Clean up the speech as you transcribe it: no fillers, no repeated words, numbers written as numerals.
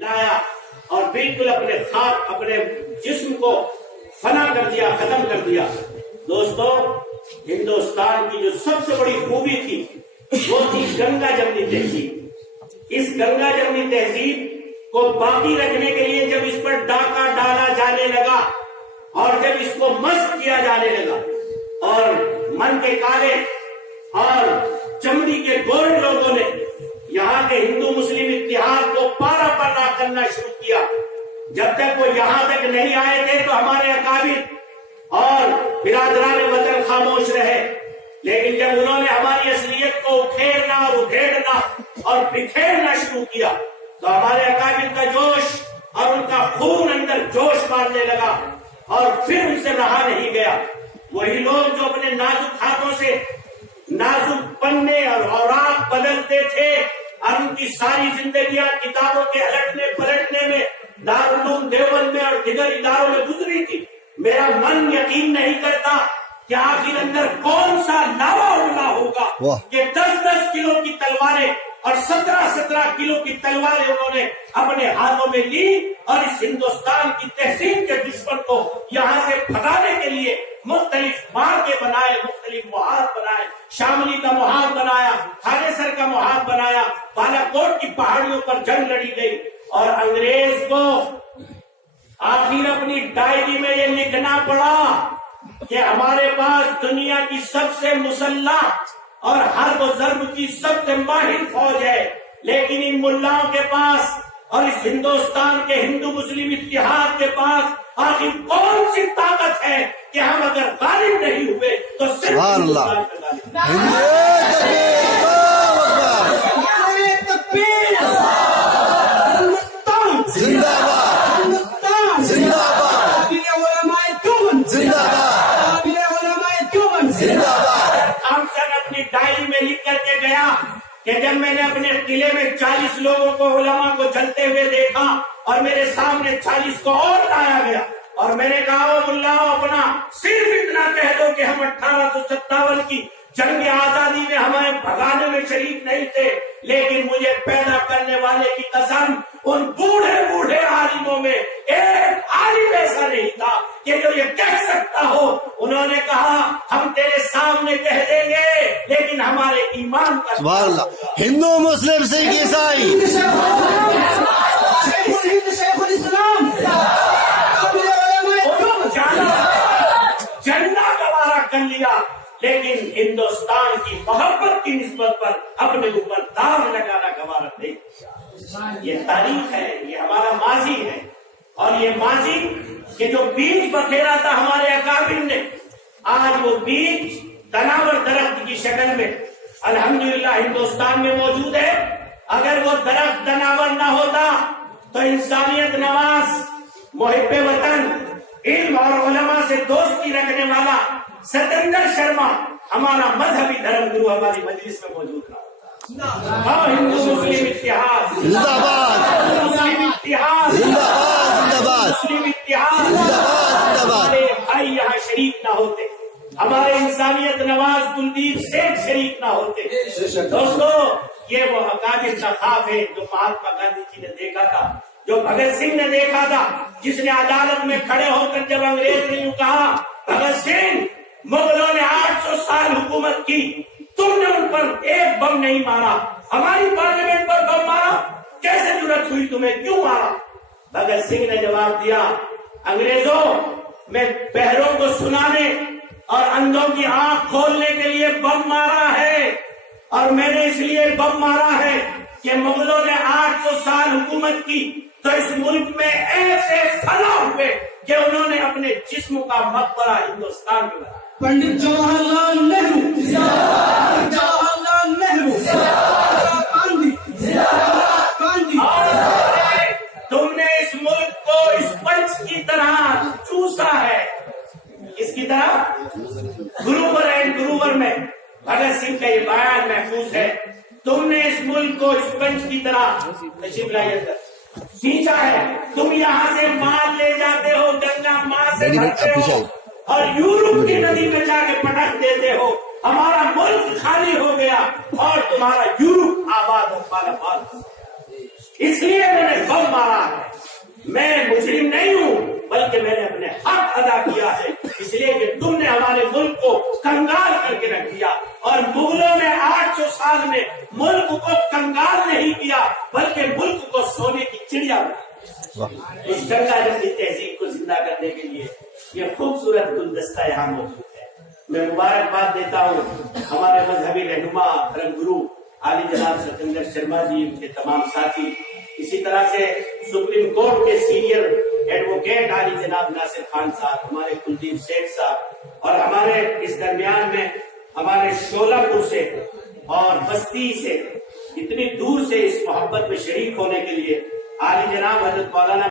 لایا اور بالکل اپنے خاک اپنے جسم کو فنا کر دیا، ختم کر دیا۔ دوستو، ہندوستان کی جو سب سے بڑی خوبی تھی وہ تھی گنگا جمنی تہذیب۔ اس گنگا جمنی تہذیب کو باقی رکھنے کے لیے جب اس پر ڈاکہ ڈالا جانے لگا اور جب اس کو مسخ کیا جانے لگا اور من کے کالے اور چمڑی کے گورے لوگوں نے یہاں کے ہندو مسلم اتحاد کو پارا پارا کرنا شروع کیا، جب تک وہ یہاں تک نہیں آئے تھے تو ہمارے اکابر اور برادران وطن خاموش رہے، لیکن جب انہوں نے ہماری اصلیت کو اکھیڑنا اور ادھیڑنا اور بکھیرنا شروع کیا تو ہمارے اکابر کا جوش اور ان کا خون اندر جوش مارنے لگا اور پھر ان سے رہا نہیں گیا۔ وہی لوگ جو اپنے نازک ہاتھوں سے نازک پنے اور اوراق بدلتے تھے اور ان کی ساری زندگیاں کتابوں کے الٹنے پلٹنے میں دارالعلوم دیوبند میں اور دیگر اداروں میں گزری تھی، میرا من یقین نہیں کرتا کہ آخر اندر کون سا لاوا اڑنا ہوگا کہ 10-10 کلو کی تلواریں اور 17-17 کلو کی تلواریں انہوں نے اپنے ہاتھوں میں لی اور اس ہندوستان کی تہذیب کے دشمن کو یہاں سے بھگانے کے لیے مختلف مارکے بنائے، مختلف محاذ بنائے، شاملی کا محاذ بنایا، تھانے کا محاذ بنایا، بالا کوٹ کی پہاڑیوں پر جنگ لڑی گئی اور انگریز کو آخر اپنی ڈائری میں یہ لکھنا پڑا کہ ہمارے پاس دنیا کی سب سے مسلح اور حرب و ضرب کی سب سے ماہر فوج ہے، لیکن ان ملاؤں کے پاس اور اس ہندوستان کے ہندو مسلم اتحاد کے پاس آخر کون سی طاقت ہے کہ ہم اگر غالب نہیں ہوئے تو صرف ہندوستان کا اپنی ڈائری میں لکھ کر کے گیا کہ جب میں نے اپنے قلعے میں 40 لوگوں کو علماء کو جلتے ہوئے دیکھا اور میرے سامنے 40 کو اور لایا گیا اور میں نے کہا وہ ملاؤ اپنا صرف اتنا کہہ دو کہ ہم 1857 کی جنگ آزادی میں ہمیں بھگانے میں شریک نہیں تھے، لیکن مجھے پیدا کرنے والے کی قسم ان بوڑھے بوڑھے عالموں میں ایک عالم ایسا نہیں تھا کہ جو یہ کہہ سکتا ہو۔ انہوں نے کہا ہم تیرے سامنے کہہ دیں گے لیکن ہمارے ایمان کا سبحان اللہ، ہندو مسلم سکھ عیسائی جنہ گوارا کر لیا، لیکن ہندوستان کی محبت کی نسبت پر اپنے اوپر داغ لگانا گوارا نہیں۔ یہ تاریخ ہے، یہ ہمارا ماضی ہے، اور یہ ماضی کہ جو بیج بکھیرا تھا ہمارے اکابر نے، آج وہ بیج تناور درخت کی شکل میں الحمدللہ ہندوستان میں موجود ہے۔ اگر وہ درخت تناور نہ ہوتا تو انسانیت نواز، محب وطن، علم اور علماء سے دوستی رکھنے والا ستیندر شرما ہمارا مذہبی دھرم گرو ہماری مجلس میں موجود تھا۔ ہندو مسلم اتحاد زندہ باد، مسلم اتحاد زندہ باد، زندہ باد، مسلم اتحاد زندہ باد، زندہ باد۔ ہمارے بھائی یہاں شریک نہ ہوتے، ہمارے انسانیت نواز کلدیپ سنگھ شریک نہ ہوتے۔ دوستو، یہ وہ اکابر کا خواب ہے جو مہاتما گاندھی جی نے دیکھا تھا، جو بھگت سنگھ نے دیکھا تھا، جس نے عدالت میں کھڑے ہو کر جب انگریز نے یوں کہا بھگت سنگھ مغلوں نے 800 سال حکومت کی، تم نے ان پر ایک بم نہیں مارا، ہماری پارلیمنٹ پر بم مارا، کیسے جرأت ہوئی تمہیں، کیوں مارا؟ بھگت سنگھ نے جواب دیا انگریزوں، میں بہروں کو سنانے اور اندھوں کی آنکھ کھولنے کے لیے بم مارا ہے، اور میں نے اس لیے بم مارا ہے کہ مغلوں نے 800 سال حکومت کی تو اس ملک میں ایسے فنا ہوئے کہ انہوں نے اپنے جسم کا مقبرہ ہندوستان میں بنایا۔ پنڈت جواہر لال نہرو، جواہر لال نہرو، گاندھی، تم نے اس ملک کو اسپنج کی طرح چوسا ہے، اس کی طرح گروور میں بھگت سنگھ کا یہ بیان محفوظ ہے، تم نے اس ملک کو اسپنج کی طرح تشریف لائیے سینچا ہے، تم یہاں سے مال لے جاتے ہو، گنگا ماں سے بھرتے ہو اور یورپ کی ندی میں جا کے پٹک دیتے ہو، ہمارا ملک خالی ہو گیا اور تمہارا یورپ آباد و بالا باد۔ اس لیے میں نے بم مارا ہے. میں مجرم نہیں ہوں بلکہ میں نے اپنے حق ادا کیا ہے، اس لیے کہ تم نے ہمارے ملک کو کنگال کر کے رکھ دیا. اور مغلوں نے 800 سال میں ملک کو کنگال نہیں کیا بلکہ ملک کو سونے کی چڑیا بنا. اس گنگا جمنی تہذیب کو زندہ کرنے کے لیے یہ خوبصورت گلدستہ یہاں موجود ہے. میں مبارکباد دیتا ہوں ہمارے مذہبی رہنما دھرم گرو عالی جناب ستیندر شرما جی، ان کے تمام ساتھی، اسی طرح سے سپریم کورٹ کے سینئر ایڈوکیٹ عالی جناب ناصر خان صاحب، ہمارے کلدیپ سیٹھ صاحب، اور ہمارے اس درمیان میں ہمارے شولہ پور سے اور بستی سے اتنی دور سے اس محبت میں شریک ہونے کے لیے عالی جناب حضرت مولانا